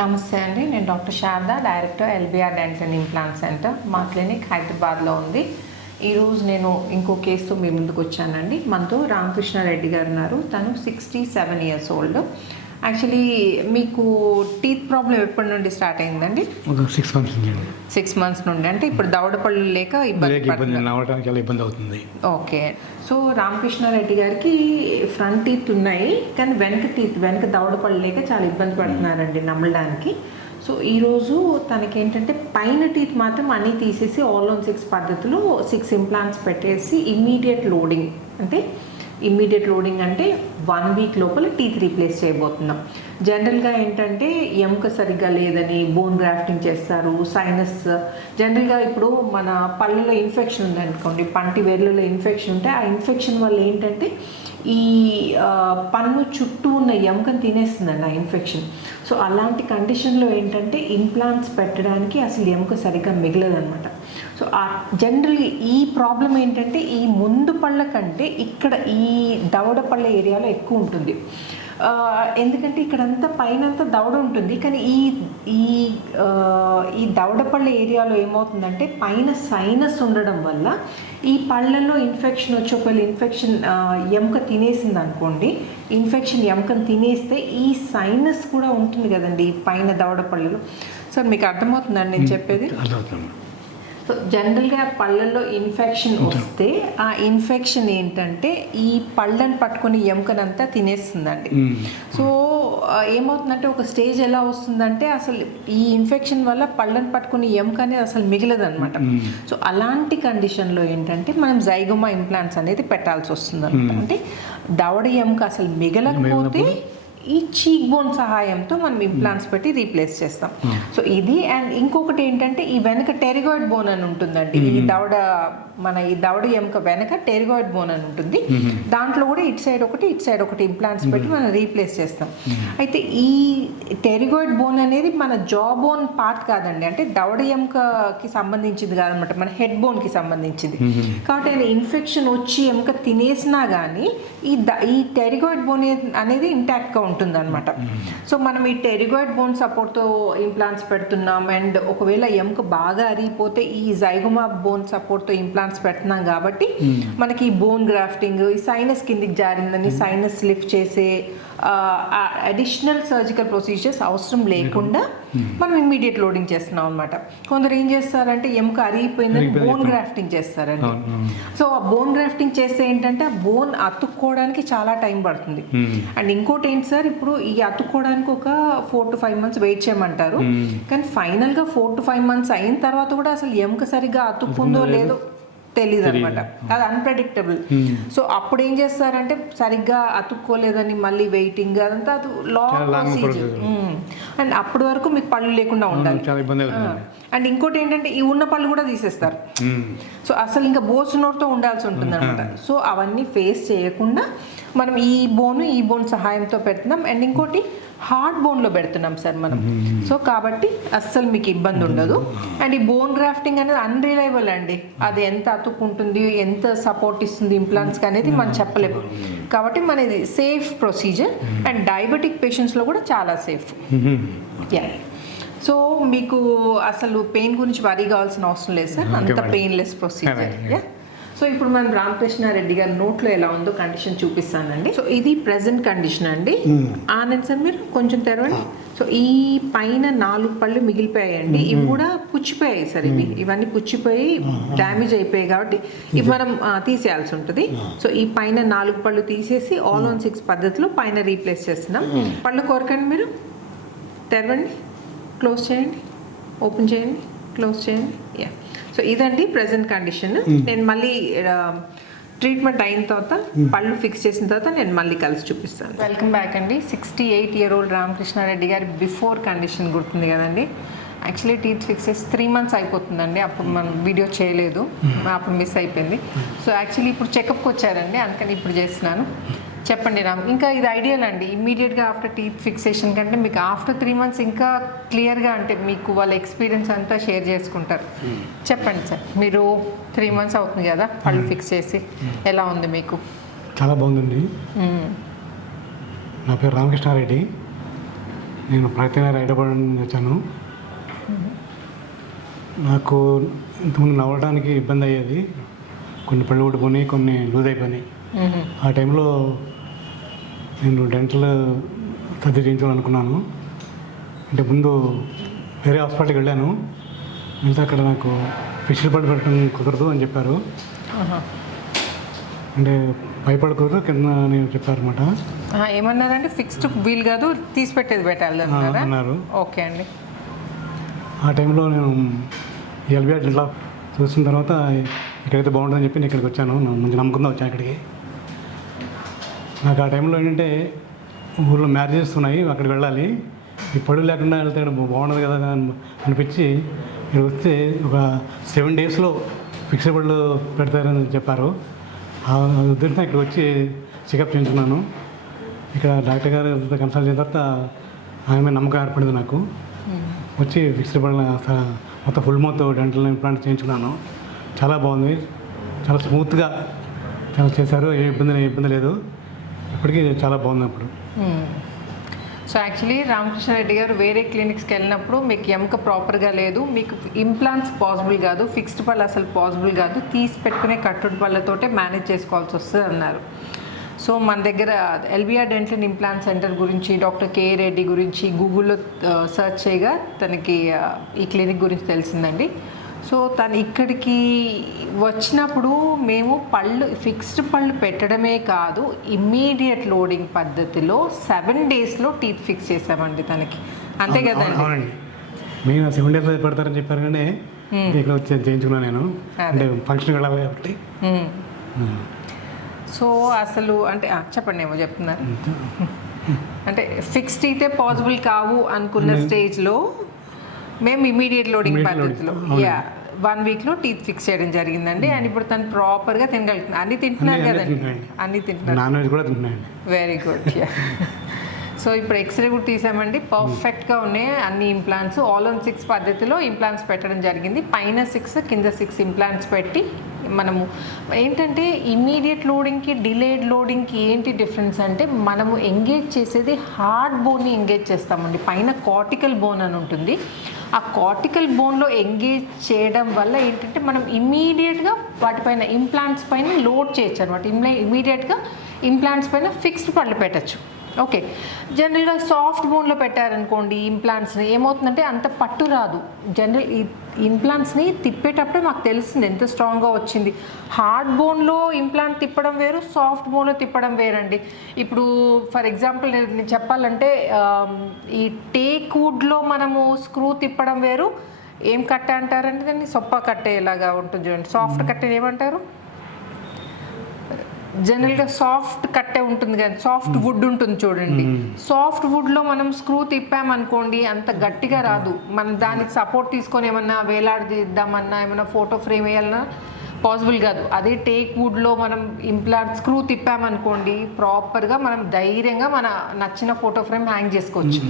నమస్తే అండి, నేను doctor Sharada, director LBR dental and implant centre. మా క్లినిక్ హైదరాబాద్లో ఉంది. ఈరోజు నేను ఇంకో కేసుతో మీ ముందుకు వచ్చానండి. మనతో రామకృష్ణారెడ్డి గారు ఉన్నారు. తను 67 years old. యాక్చువల్లీ మీకు టీత్ ప్రాబ్లం ఎప్పటి నుండి స్టార్ట్ అయిందండి? ఒక 6 months నుండి. 6 months నుండి. అంటే ఇప్పుడు దవడ పళ్ళు లేక ఇబ్బంది నవ్వడానికి చాలా ఇబ్బంది అవుతుంది. ఓకే. సో రామకృష్ణారెడ్డి గారికి ఫ్రంట్ టీత్ ఉన్నాయి, కానీ వెనక దవడ పళ్ళు లేక చాలా ఇబ్బంది పడుతున్నారండి నమ్మడానికి. సో ఈరోజు తనకేంటంటే పైన టీత్ మాత్రం అన్నీ తీసేసి ఆల్ ఆన్ 6 పద్ధతిలో 6 ఇంప్లాంట్స్ పెట్టేసి ఇమ్మీడియట్ లోడింగ్ అంటే 1 week లోపల టీత్ రీప్లేస్ చేయబోతున్నాం. జనరల్గా ఏంటంటే ఎముక సరిగ్గా లేదని బోన్ గ్రాఫ్టింగ్ చేస్తారు. సైనస్ జనరల్గా ఇప్పుడు మన పళ్ళలో ఇన్ఫెక్షన్ ఉందనుకోండి, పంటి వేర్లలో ఇన్ఫెక్షన్ ఉంటే ఆ ఇన్ఫెక్షన్ వల్ల ఏంటంటే ఈ పన్ను చుట్టూ ఉన్న ఎముకను తినేస్తుందండి ఆ ఇన్ఫెక్షన్. సో అలాంటి కండిషన్లో ఏంటంటే ఇంప్లాంట్స్ పెట్టడానికి అసలు ఎముక సరిగ్గా మిగలదనమాట. సో జనరల్గా ఈ ప్రాబ్లం ఏంటంటే ఈ ముందు పళ్ళ కంటే ఇక్కడ ఈ దవడ పళ్ళ ఏరియాలో ఎక్కువ ఉంటుంది. ఎందుకంటే ఇక్కడంతా పైనంతా దవడ ఉంటుంది, కానీ ఈ దవడ పళ్ళ ఏరియాలో ఏమవుతుందంటే పైన సైనస్ ఉండడం వల్ల ఈ పళ్ళల్లో ఇన్ఫెక్షన్ వచ్చి ఒకవేళ ఇన్ఫెక్షన్ ఎముక తినేసింది అనుకోండి, ఇన్ఫెక్షన్ ఎముకను తినేస్తే ఈ సైనస్ కూడా ఉంటుంది కదండి ఈ పైన దవడ పళ్ళలో. సార్ మీకు అర్థమవుతుందండి నేను చెప్పేది? సో జనరల్గా పళ్ళల్లో ఇన్ఫెక్షన్ వస్తే ఆ ఇన్ఫెక్షన్ ఏంటంటే ఈ పళ్ళని పట్టుకుని ఎముకనంతా తినేస్తుందండి. సో ఏమవుతుందంటే ఒక స్టేజ్ ఎలా వస్తుందంటే అసలు ఈ ఇన్ఫెక్షన్ వల్ల పళ్ళని పట్టుకుని ఎముక అనేది అసలు మిగలదనమాట. సో అలాంటి కండిషన్లో ఏంటంటే మనం జైగోమా ఇంప్లాంట్స్ అనేది పెట్టాల్సి వస్తుంది అనమాట. అంటే దవడ ఎముక అసలు మిగలకపోతే ఈ చీక్ బోన్ సహాయంతో మనం ఇంప్లాంట్స్ పెట్టి రీప్లేస్ చేస్తాం. సో ఇది అండ్ ఇంకొకటి ఏంటంటే ఈ వెనక టెరిగాయిడ్ బోన్ అని ఉంటుందండి. ఈ దవడ ఎముక వెనక టెరిగాయిడ్ బోన్ అని ఉంటుంది. దాంట్లో కూడా ఇటు సైడ్ ఒకటి ఇంప్లాంట్స్ పెట్టి మనం రీప్లేస్ చేస్తాం. అయితే ఈ టెరిగాయిడ్ బోన్ అనేది మన జా బోన్ పార్ట్ కాదండి, అంటే దవడ ఎముకకి సంబంధించింది కాదనమాట, మన హెడ్ బోన్కి సంబంధించింది. కాబట్టి ఇన్ఫెక్షన్ వచ్చి ఎముక తినేసినా కానీ ఈ టెరిగాయిడ్ బోన్ అనేది ఇంటాక్ట్గా ఉంటుంది అనమాట. సో మనం ఈ టెరిగాయిడ్ బోన్ సపోర్ట్తో ఇంప్లాంట్స్ పెడుతున్నాం. అండ్ ఒకవేళ ఎముక బాగా అరిగిపోతే ఈ జైగోమా బోన్ సపోర్ట్తో ఇంప్లాంట్స్ పెడుతున్నాం. కాబట్టి మనకి ఈ బోన్ గ్రాఫ్టింగ్, ఈ సైనస్ కిందికి జారిందని సైనస్ లిఫ్ట్ చేసే అడిషనల్ సర్జికల్ ప్రొసీజర్స్ అవసరం లేకుండా మనం ఇమ్మీడియట్ లోడింగ్ చేస్తున్నాం అనమాట. కొందరు ఏం చేస్తారంటే ఎముక అరిగిపోయిందని బోన్ గ్రాఫ్టింగ్ చేస్తారండి. సో ఆ బోన్ గ్రాఫ్టింగ్ చేస్తే ఏంటంటే ఆ బోన్ అతుక్కోవడానికి చాలా టైం పడుతుంది. అండ్ ఇంకోటి ఏంటి సార్, ఇప్పుడు ఈ అతుక్కోవడానికి ఒక 4 to 5 months వెయిట్ చేయమంటారు. కానీ ఫైనల్గా 4 to 5 months అయిన తర్వాత కూడా అసలు ఎముక సరిగ్గా అతుక్కుందో లేదో తెలీదు అనమాట. అది అన్ప్రెడిక్టబుల్. సో అప్పుడు ఏం చేస్తారంటే సరిగ్గా అతుక్కోలేదని మళ్ళీ వెయిటింగ్, అదంతా అది లాంగ్ ప్రొసీజర్. అండ్ అప్పటి వరకు మీకు పళ్ళు లేకుండా ఉండాలి. అండ్ ఇంకోటి ఏంటంటే ఈ ఉన్న పళ్ళు కూడా తీసేస్తారు. సో అసలు ఇంకా బోసునోరుతో ఉండాల్సి ఉంటుంది అనమాట. సో అవన్నీ ఫేస్ చేయకుండా మనం ఈ బోన్ సహాయంతో పెడుతున్నాం. అండ్ ఇంకోటి హార్డ్ బోన్లో పెడుతున్నాం సార్ మనం. సో కాబట్టి అస్సలు మీకు ఇబ్బంది ఉండదు. అండ్ ఈ బోన్ గ్రాఫ్టింగ్ అనేది అన్రిలయబుల్ అండి. అది ఎంత అతుక్కుంటుంది, ఎంత సపోర్ట్ ఇస్తుంది ఇంప్లాంట్స్కి అనేది మనం చెప్పలేము. కాబట్టి మనది సేఫ్ ప్రొసీజర్. అండ్ డయాబెటిక్ పేషెంట్స్లో కూడా చాలా సేఫ్. యా. సో మీకు అసలు పెయిన్ గురించి వరీ కావాల్సిన అవసరం లేదు సార్, అంత పెయిన్లెస్ ప్రొసీజర్. యా. సో ఇప్పుడు మనం రామకృష్ణారెడ్డి గారి నోట్లో ఎలా ఉందో కండిషన్ చూపిస్తానండి. సో ఇది ప్రెసెంట్ కండిషన్ అండి. ఆనంద్ సార్ మీరు కొంచెం తెరవండి. సో ఈ పైన 4 పళ్ళు మిగిలిపోయాయండి. ఇవి కూడా పుచ్చిపోయాయి సార్. ఇవన్నీ పుచ్చిపోయి డ్యామేజ్ అయిపోయాయి కాబట్టి ఇవి మనం తీసేయాల్సి ఉంటుంది. సో ఈ పైన 4 పళ్ళు తీసేసి ఆల్ ఆన్ 6 పద్ధతిలో పైన రీప్లేస్ చేస్తున్నాం. పళ్ళు కోరకండి, మీరు తెరవండి, క్లోజ్ చేయండి, ఓపెన్ చేయండి, క్లోజ్ చేయండి. యా. సో ఇదండి ప్రెసెంట్ కండిషన్. నేను మళ్ళీ ట్రీట్మెంట్ అయిన తర్వాత పళ్ళు ఫిక్స్ చేసిన తర్వాత నేను మళ్ళీ కలిసి చూపిస్తాను. వెల్కమ్ బ్యాక్ అండి. 68-year-old రామకృష్ణారెడ్డి గారి బిఫోర్ కండిషన్ గుర్తుంది కదండి. యాక్చువల్లీ టీత్ ఫిక్స్ చేసి 3 months అయిపోతుందండి. అప్పుడు మనం వీడియో చేయలేదు, అప్పుడు మిస్ అయిపోయింది. సో యాక్చువల్లీ ఇప్పుడు చెకప్కి వచ్చారండి, అందుకని ఇప్పుడు చేస్తున్నాను. చెప్పండి రామ్. ఇంకా ఇది ఐడియల్ అండి, ఇమ్మీడియట్గా ఆఫ్టర్ టీత్ ఫిక్సేషన్ కంటే మీకు ఆఫ్టర్ 3 months ఇంకా క్లియర్గా అంటే మీకు వాళ్ళ ఎక్స్పీరియన్స్ అంతా షేర్ చేసుకుంటారు. చెప్పండి సార్, మీరు 3 months అవుతుంది కదా పళ్ళు ఫిక్స్ చేసి, ఎలా ఉంది మీకు? చాలా బాగుందండి. నా పేరు రామకృష్ణారెడ్డి. నేను ప్రతినగర్ హైదరాబాద్ నుంచి వచ్చాను. నాకు ఇంతకుముందు నవ్వడానికి ఇబ్బంది అయ్యేది. కొన్ని పళ్ళు ఊడిపోయినాయి, కొన్ని లూజ్ అయిపోయినాయి. ఆ టైంలో నేను డెంటల్ సర్జరీ చేయించాలనుకున్నాను. అంటే ముందు వేరే హాస్పిటల్కి వెళ్ళాను. వెళ్తే అక్కడ నాకు ఫిక్స్డ్ పళ్ళు పెట్టడం కుదరదు అని చెప్పారు. అంటే పైపళ్ళు కుదరదు కింద నేను చెప్పారు అనమాట. ఏమన్నారంటే ఫిక్స్డ్ వీల్ కాదు, తీసి పెట్టేది పెట్టాలి అన్నారు. ఓకే అండి. ఆ టైంలో నేను ఎల్బిఆర్ జిల్లా చూసిన తర్వాత ఇక్కడైతే బాగుంటుందని చెప్పి నేను ఇక్కడికి వచ్చాను. మంచి నమ్మకంతో వచ్చాను ఇక్కడికి. నాకు ఆ టైంలో ఏంటంటే ఊళ్ళో మ్యారేజెస్ ఉన్నాయి, అక్కడికి వెళ్ళాలి. ఈ పళ్ళు లేకుండా వెళ్తే ఇక్కడ బాగుండదు కదా అనిపించి ఇక్కడ వస్తే ఒక 7 daysలో ఫిక్స్డ్ పళ్ళు పెడతారని చెప్పారు. ఆ ఉద్దేశంతో ఇక్కడ వచ్చి చెకప్ చేయించుకున్నాను. ఇక్కడ డాక్టర్ గారు కన్సల్ట్ చేసిన తర్వాత ఆయన మీద నమ్మకం ఏర్పడింది నాకు. వచ్చి ఫిక్స్డ్ పళ్ళు మొత్తం ఫుల్ మౌత్ డెంటల్ ఇంప్లాంట్ చేయించుకున్నాను. చాలా బాగుంది, చాలా స్మూత్గా చాలా చేశారు. ఏ ఇబ్బంది లేదు. ఇప్పటికీ చాలా బాగుంది. అప్పుడు సో యాక్చువల్లీ రామకృష్ణారెడ్డి గారు వేరే క్లినిక్స్కి వెళ్ళినప్పుడు మీకు ఎముక ప్రాపర్గా లేదు, మీకు ఇంప్లాంట్స్ పాసిబుల్ కాదు, ఫిక్స్డ్ పళ్ళు అసలు పాసిబుల్ కాదు, తీసి పెట్టుకునే కట్టుడు పళ్ళతోటే మేనేజ్ చేసుకోవాల్సి వస్తుంది అన్నారు. సో మన దగ్గర ఎల్బిఆర్ డెంటల్ ఇంప్లాంట్ సెంటర్ గురించి డాక్టర్ కే రెడ్డి గురించి గూగుల్లో సెర్చ్ చేయగా తనకి ఈ క్లినిక్ గురించి తెలిసిందండి. సో తను ఇక్కడికి వచ్చినప్పుడు మేము ఫిక్స్డ్ పళ్ళు పెట్టడమే కాదు, ఇమ్మీడియట్ లోడింగ్ పద్ధతిలో 7 daysలో టీత్ ఫిక్స్ చేసామండి తనకి. అంతే కదండి? మేము 7 daysలో పెడతారని చెప్పారు, కానీ ఇక్కడ వచ్చి చేయించుకున్నాను నేను. అంటే ఫంక్షన్ వెళ్ళాలి కాబట్టి. సో అసలు అంటే చెప్పండి, ఏమో చెప్తున్నారు. అంటే ఫిక్స్డ్ అయితే పాసిబుల్ కావు అనుకున్న స్టేజ్లో మేము ఇమీడియట్ లోడింగ్ పద్ధతిలో 1 weekలో టీత్ ఫిక్స్ చేయడం జరిగిందండి. అండ్ ఇప్పుడు తను ప్రాపర్గా తినగలుగుతుంది. అన్ని తింటున్నారు కదండి? అన్ని తింటున్నారు. నాన్ వెజ్ కూడా తింటున్నాను. Very good. సో ఇప్పుడు ఎక్స్రే కూడా తీసామండి, పర్ఫెక్ట్గా ఉన్నాయి అన్ని ఇంప్లాంట్స్. ఆల్ ఆన్ 6 పద్ధతిలో ఇంప్లాంట్స్ పెట్టడం జరిగింది. పైన 6 కింద 6 ఇంప్లాంట్స్ పెట్టి మనము ఏంటంటే ఇమ్మీడియట్ లోడింగ్కి డిలేడ్ లోడింగ్కి ఏంటి డిఫరెన్స్ అంటే మనము ఎంగేజ్ చేసేది హార్డ్ బోన్ని ఎంగేజ్ చేస్తామండి. పైన కార్టికల్ బోన్ అని ఉంటుంది. ఆ కార్టికల్ బోన్లో ఎంగేజ్ చేయడం వల్ల ఏంటంటే మనం ఇమ్మీడియట్గా వాటిపైన ఇంప్లాంట్స్ పైన లోడ్ చేయొచ్చు అనమాట. ఇమ్మీడియట్గా ఇంప్లాంట్స్ పైన ఫిక్స్డ్ పళ్ళు పెట్టచ్చు. ఓకే, జనరల్గా సాఫ్ట్ బోన్లో పెట్టారనుకోండి ఇంప్లాంట్స్ని, ఏమవుతుందంటే అంత పట్టు రాదు. జనరల్ ఇంప్లాంట్స్ని తిప్పేటప్పుడే మాకు తెలిసింది ఎంత స్ట్రాంగ్గా వచ్చింది. హార్డ్ బోన్లో ఇంప్లాంట్ తిప్పడం వేరు, సాఫ్ట్ బోన్లో తిప్పడం వేరండి. ఇప్పుడు ఫర్ ఎగ్జాంపుల్ నేను చెప్పాలంటే ఈ టేక్ వుడ్లో మనము స్క్రూ తిప్పడం వేరు. ఏం కట్టే అంటారంటే దాన్ని సొప్ప కట్టేలాగా ఉంటుంది చూడండి. సాఫ్ట్ కట్టేది ఏమంటారు? జనరల్గా సాఫ్ట్ కట్టే ఉంటుంది కదా, సాఫ్ట్ వుడ్ ఉంటుంది చూడండి. సాఫ్ట్ వుడ్లో మనం స్క్రూ తిప్పామనుకోండి అంత గట్టిగా రాదు. మనం దానికి సపోర్ట్ తీసుకొని ఏమన్నా వేలాడదీద్దామన్నా ఏమన్నా ఫోటో ఫ్రేమ్ వేయాలన్నా పాసిబుల్ కాదు. అదే టేక్ వుడ్లో మనం ఇంప్లాంట్ స్క్రూ తిప్పామనుకోండి ప్రాపర్గా మనం ధైర్యంగా మన నచ్చిన ఫోటో ఫ్రేమ్ హ్యాంగ్ చేసుకోవచ్చు.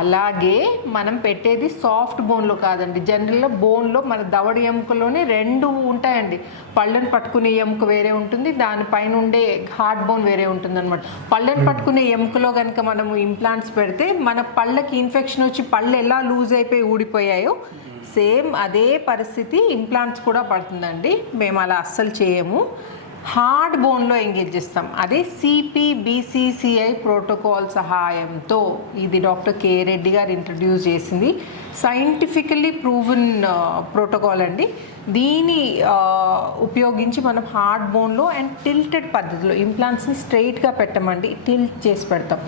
అలాగే మనం పెట్టేది సాఫ్ట్ బోన్లో కాదండి. జనరల్గా బోన్లో మన దవడ ఎముకలోనే 2 ఉంటాయండి. పళ్ళను పట్టుకునే ఎముక వేరే ఉంటుంది, దానిపైన ఉండే హార్డ్ బోన్ వేరే ఉంటుంది అనమాట. పళ్ళను పట్టుకునే ఎముకలో కనుక మనము ఇంప్లాంట్స్ పెడితే మన పళ్ళకి ఇన్ఫెక్షన్ వచ్చి పళ్ళు ఎలా లూజ్ అయిపోయి ఊడిపోయాయో సేమ్ అదే పరిస్థితి ఇంప్లాంట్స్ కూడా పడుతుందండి. మేము అలా అస్సలు చేయము, హార్డ్ బోన్లో ఎంగేజ్ చేస్తాం. అదే CPBCCI ప్రోటోకాల్ సహాయంతో, ఇది డాక్టర్ కే రెడ్డి గారు ఇంట్రడ్యూస్ చేసింది, సైంటిఫికల్లీ ప్రూవెన్ ప్రోటోకాల్ అండి. దీన్ని ఉపయోగించి మనం హార్డ్ బోన్లో అండ్ టిల్టెడ్ పద్ధతిలో ఇంప్లాంట్స్ని స్ట్రైట్గా పెట్టమండి, టిల్ట్ చేసి పెడతాం.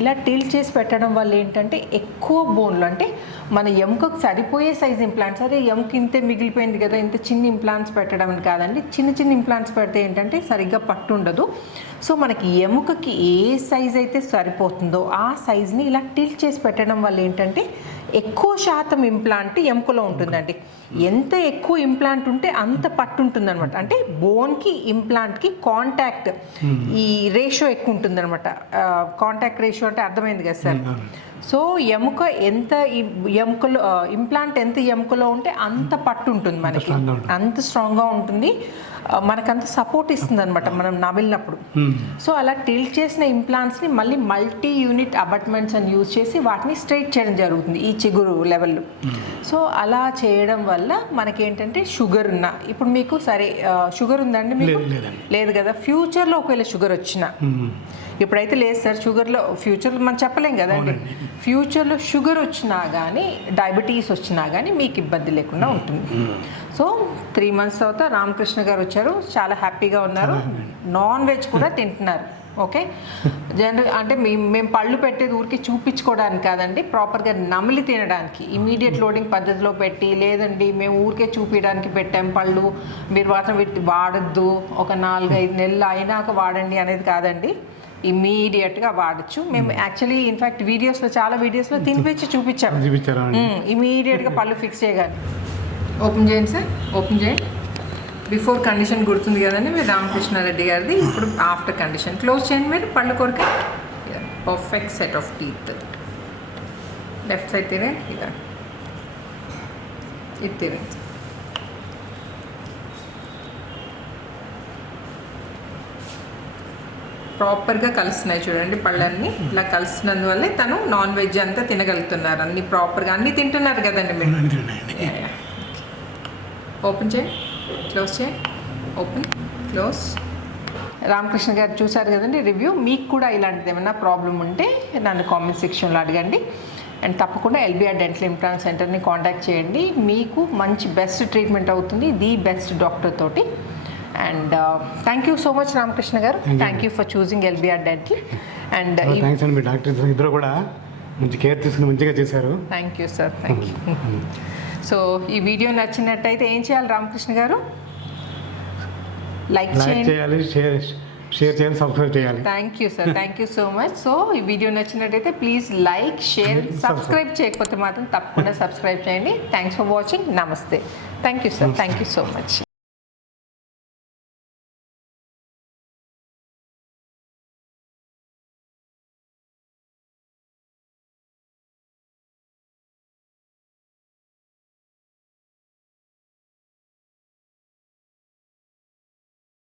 ఇలా టిల్ట్ చేసి పెట్టడం వల్ల ఏంటంటే ఎక్కువ బోన్లో అంటే మన ఎముకకు సరిపోయే సైజ్ ఇంప్లాంట్స్, అదే ఎముక ఇంతే మిగిలిపోయింది కదా ఇంత చిన్న ఇంప్లాంట్స్ పెట్టడం అని కాదండి. చిన్న ఇంప్లాంట్స్ పెడితే ఏంటంటే సరిగ్గా పట్టు ఉండదు. సో మనకి ఎముకకి ఏ సైజ్ అయితే సరిపోతుందో ఆ సైజ్ని ఇలా టిల్ట్ చేసి పెట్టడం వల్ల ఏంటంటే ఎక్కువ శాతం ఇంప్లాంట్ ఎముకలో ఉంటుందండి. ఎంత ఎక్కువ ఇంప్లాంట్ ఉంటే అంత పట్టు ఉంటుంది అనమాట. అంటే బోన్కి ఇంప్లాంట్కి కాంటాక్ట్ ఈ రేషియో ఎక్కువ ఉంటుంది అనమాట. కాంటాక్ట్ రేషియో అంటే అర్థమైంది కదా సార్. సో ఎముక ఎంత ఎముకలో ఇంప్లాంట్ ఎంత ఎముకలో ఉంటే అంత పట్టు ఉంటుంది మనకి, అంత స్ట్రాంగ్గా ఉంటుంది. మనకంత సపోర్ట్ ఇస్తుంది అనమాట మనం నమిలినప్పుడు. సో అలా టిల్ట్ చేసిన ఇంప్లాంట్స్ని మళ్ళీ మల్టీ యూనిట్ అబట్మెంట్స్ అని యూజ్ చేసి వాటిని స్ట్రైట్ చేయడం జరుగుతుంది ఈ చిగురు లెవెల్లో. సో అలా చేయడం వల్ల మనకేంటంటే షుగర్ ఉన్న, ఇప్పుడు మీకు సరే షుగర్ ఉందండి మీకు? లేదు కదా. ఫ్యూచర్లో ఒకవేళ షుగర్ వచ్చినా, ఇప్పుడైతే లేదు సార్ షుగర్లో, ఫ్యూచర్లో మనం చెప్పలేం కదండి. ఫ్యూచర్లో షుగర్ వచ్చినా కానీ డయాబెటీస్ వచ్చినా కానీ మీకు ఇబ్బంది లేకుండా ఉంటుంది. సో 3 months తర్వాత రామకృష్ణ గారు వచ్చారు, చాలా హ్యాపీగా ఉన్నారు, నాన్ వెజ్ కూడా తింటున్నారు. ఓకే, జనరల్ అంటే మేము పళ్ళు పెట్టేది ఊరికి చూపించుకోవడానికి కాదండి, ప్రాపర్గా నమిలి తినడానికి. ఇమీడియట్ లోడింగ్ పద్ధతిలో పెట్టి, లేదండి మేము ఊరికే చూపించడానికి పెట్టాం పళ్ళు, మీరు మాత్రం వీటి వాడద్దు, ఒక 4-5 నెలలు అయినాక వాడండి అనేది కాదండి, ఇమీడియట్గా వాడచ్చు. మేము యాక్చువల్లీ ఇన్ఫ్యాక్ట్ వీడియోస్లో, చాలా వీడియోస్లో తినిపించి చూపించాము, ఇమీడియట్గా పళ్ళు ఫిక్స్ చేయగానే. ఓపెన్ చేయండి సార్, ఓపెన్ చేయండి. బిఫోర్ కండిషన్ గుర్తుంది కదండి మీరు రామకృష్ణారెడ్డి గారిది, ఇప్పుడు ఆఫ్టర్ కండిషన్. క్లోజ్ చేయండి మీరు పళ్ళు కొరక. Perfect set of teeth. Left side తినండి, ఇక ఇది తినండి. ప్రాపర్గా కలుస్తున్నాయి చూడండి పళ్ళన్నీ. ఇలా కలుస్తున్నందువల్లే తను నాన్ వెజ్ అంతా తినగలుగుతున్నారు, అన్ని ప్రాపర్గా అన్నీ తింటున్నారు కదండి మీరు. ఓపెన్ చేయండి, క్లోజ్ చేయండి, ఓపెన్, క్లోజ్. రామకృష్ణ గారు చూసారు కదండి రివ్యూ. మీకు కూడా ఇలాంటిది ఏమైనా ప్రాబ్లం ఉంటే నన్ను కామెంట్ సెక్షన్లో అడగండి. అండ్ తప్పకుండా ఎల్బిఆర్ డెంటల్ ఇంప్లాంట్ సెంటర్ని కాంటాక్ట్ చేయండి, మీకు మంచి బెస్ట్ ట్రీట్మెంట్ అవుతుంది ది బెస్ట్ డాక్టర్ తోటి. And thank you so much Ramakrishna garu, thank you for choosing LBR dental. And thanks అండి, మీ డాక్టర్స్ ఇద్దరు కూడా మంచి కేర్ తీసుకుని మంచిగా చేశారు. Thank you sir, thank you. So ఈ వీడియో నచ్చినట్టయితే ఏం చేయాలి రామకృష్ణ గారు? లైక్ చేయాలి, షేర్ చేయాలి, సబ్స్క్రైబ్ చేయాలి. Thank you sir, thank you so much. So ఈ వీడియో నచ్చినట్టయితే ప్లీజ్ లైక్, షేర్, సబ్స్క్రైబ్ చేయకపోతే మాత్రం తప్పకుండా సబ్స్క్రైబ్ చేయండి. Thanks for watching. నమస్తే. Thank you sir, thank you so much.